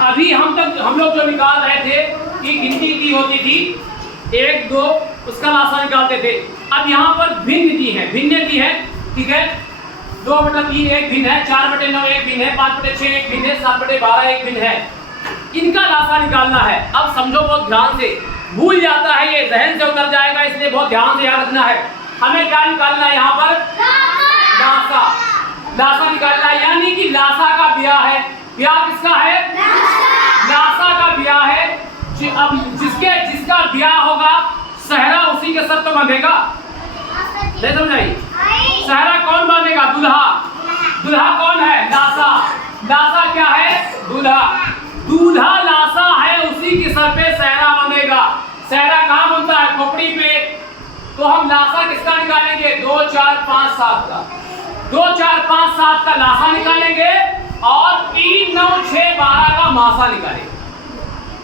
अभी हम लोग जो निकाल रहे थे कि गिनती की होती थी 1 2 उसका लासा निकालते थे। अब यहाँ पर भिन्न की है, भिन्न की है, ठीक है। 2/3 एक भिन्न है, 4/9 एक भिन्न है, 5/6 एक भिन्न है, 7/12 एक भिन्न है। इनका लासा निकालना है। अब समझो बहुत ध्यान से, भूल जाता है ये, जहन से उतर जाएगा, इसलिए बहुत ध्यान से याद रखना है। हमें क्या निकालना है यहाँ पर? लासा। लासा निकालना है, यानी कि लासा का ब्याह है। ब्याह किसका है? लासा का ब्याह है। अब जिसका ब्याह होगा सहरा उसी के सर तो बंधेगा। नहीं समझाई? सहरा कौन बांधेगा? दूल्हा। दूल्हा कौन है? लासा। लासा क्या है? दूल्हा। दूल्हा लासा है, उसी के सर पे सहरा बंधेगा। सहरा कहाँ बनता है? खोपड़ी पे। तो हम लासा किसका निकालेंगे? 2 4 5 7 का। 2 4 5 7 का लासा निकालेंगे और 3 9 6 12 का मासा निकालेंगे।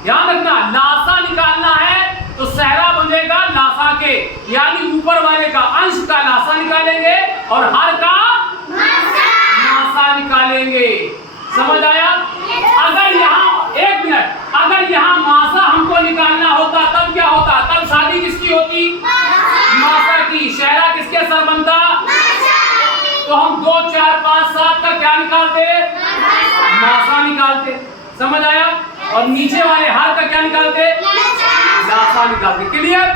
ध्यान रखना, लासा निकालना है तो सहरा बंधेगा लासा के, यानी ऊपर वाले का अंश का लासा निकालेंगे और हर का मासा निकालेंगे। समझ आया? अगर यहाँ 1 मिनट, अगर यहाँ मासा हमको निकालना होता तब क्या होता? तब शादी किसकी होती? मासा की। सहरा किसके सर बनता? तो हम 2 4 5 7 का क्या निकालते? मासा निकालते। समझ आया? और नीचे वाले हाथ का क्या निकालते? लासा निकालते। क्लियर?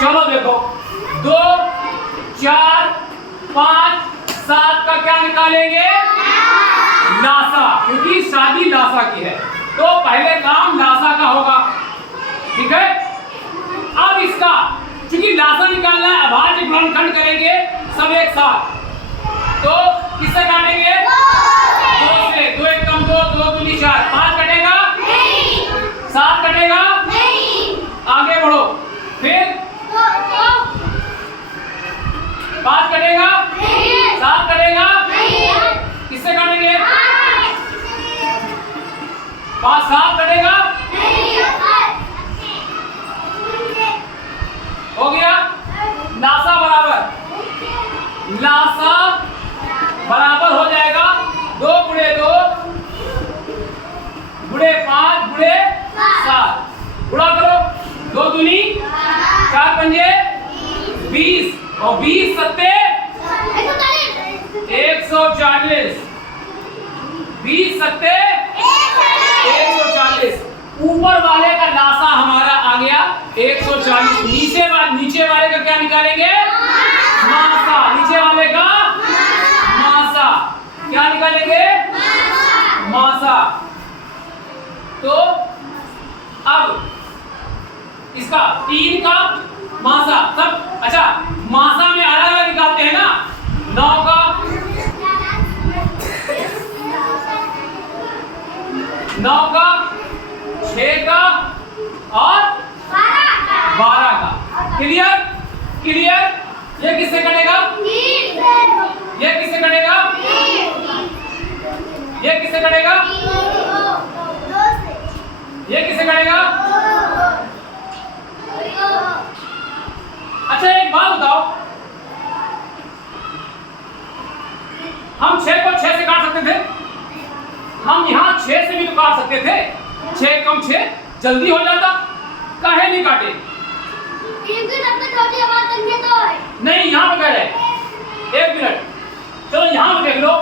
चलो देखो, 2 4 5 7 का क्या निकालेंगे? लासा, क्योंकि शादी लासा की है तो पहले काम लासा का होगा। ठीक है। अब इसका क्योंकि लासा निकालना है, अभाज्य गुणनखंड करेंगे सब एक साथ। तो किससे काटेंगे? 2 से। 2 1 कम 2, 2 दूनी 4, 5 कटेगा? 7 कटेगा? आगे बढ़ो। फिर 5 कटेगा? 7 कटेगा? किससे काटेंगे? 5 7 कटेगा? हो गया। लासा बराबर हो जाएगा 2 गुणे 2 गुणे 5 गुणे 7। गुणा करो, 2 दूनी 4 पंजे 20 और 20 सत्ते 140। 20 सत्ते 140। ऊपर वाले का लासा हमारा आ गया 140। नीचे वाले का क्या निकालेंगे? मासा। नीचे वाले का मासा। क्या निकालेंगे? मासा। तो अब इसका 3 का मासा सब। अच्छा, मासा में अलग अलग निकालते हैं ना। 9 का 9 का 6 का और 12 का। क्लियर? क्लियर? ये किससे कटेगा? ये किससे कटेगा? ये किससे कटेगा? ये किससे कटेगा? अच्छा एक बात बताओ, हम 6 को 6 से काट सकते थे। हम यहाँ 6 से भी तो काट सकते थे। 6 कम 6 जल्दी हो जाता, काहे नहीं काटे? नहीं, यहाँ पे कह रहे 1 मिनट। चलो यहाँ पे देख लो,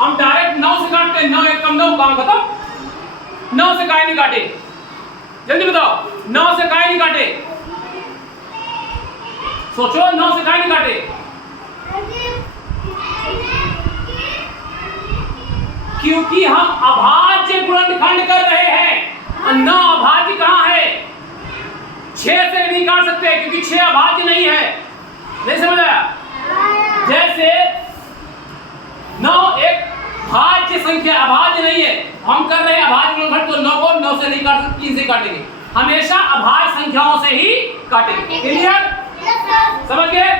हम डायरेक्ट 9 से काटते हैं। 9 1 कम 9, काम खत्म। 9 से काहे नहीं काटे? जल्दी बताओ, 9 से काहे नहीं काटे? सोचो, 9 से काहे नहीं काटे? क्योंकि हम अभाज्य गुणनखंड कर रहे हैं। 9 अभाज्य कहाँ है? 6 से नहीं काट सकते क्योंकि 6 अभाज्य नहीं है। नहीं समझ आया? जैसे 9 एक भाज्य संख्या, अभाज्य नहीं है। हम कर रहे हैं अभाज्य गुणनखंड, तो 9 को 9 से नहीं काट सकते, 3 से काटेंगे। हमेशा अभाज्य संख्याओं से ही काटेंगे। क्लियर? समझ गए?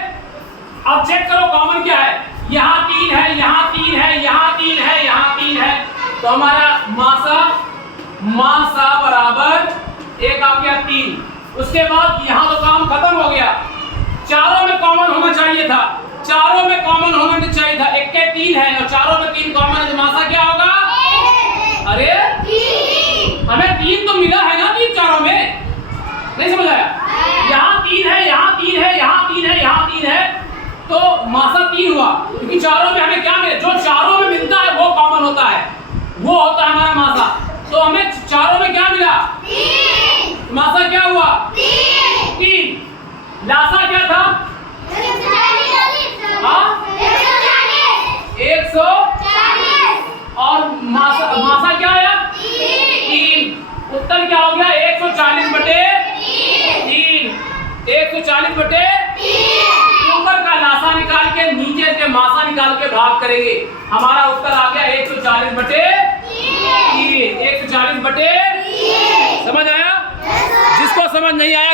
अब चेक करो कॉमन क्या है। यहाँ 3 है, यहाँ 3 है, यहाँ 3 है, यहाँ 3 है। तो हमारा मासा बराबर 1 आ गया 3। उसके बाद यहाँ तो काम खत्म हो गया। चारों में कॉमन होना चाहिए था। चारों में कॉमन होना चाहिए था। 1 के 3 है और चारों में 3 कॉमन है, तो मासा क्या होगा? अरे मिला है ना 3 चारों में, नहीं समझ आया? यहाँ 3 है, यहाँ 3 है, यहाँ 3 है, यहाँ 3 है, तो मासा 3 हुआ, क्योंकि चारों में हमें क्या मिले, जो चारों में मिलता है वो कॉमन होता है, वो होता है हमारा मासा। तो हमें चारों में क्या मिला? 3। मासा क्या हुआ? 3। लासा क्या था? 140 और मासा क्या आया? 3। उत्तर क्या हो गया? 140 बटे 3। 140 बटे 3। ऊपर का लासा निकाल के नीचे से मासा निकाल के भाग करेंगे, हमारा उत्तर आ गया 140 बटे 3। 140 बटे 3। समझ आया? जिसको समझ नहीं आया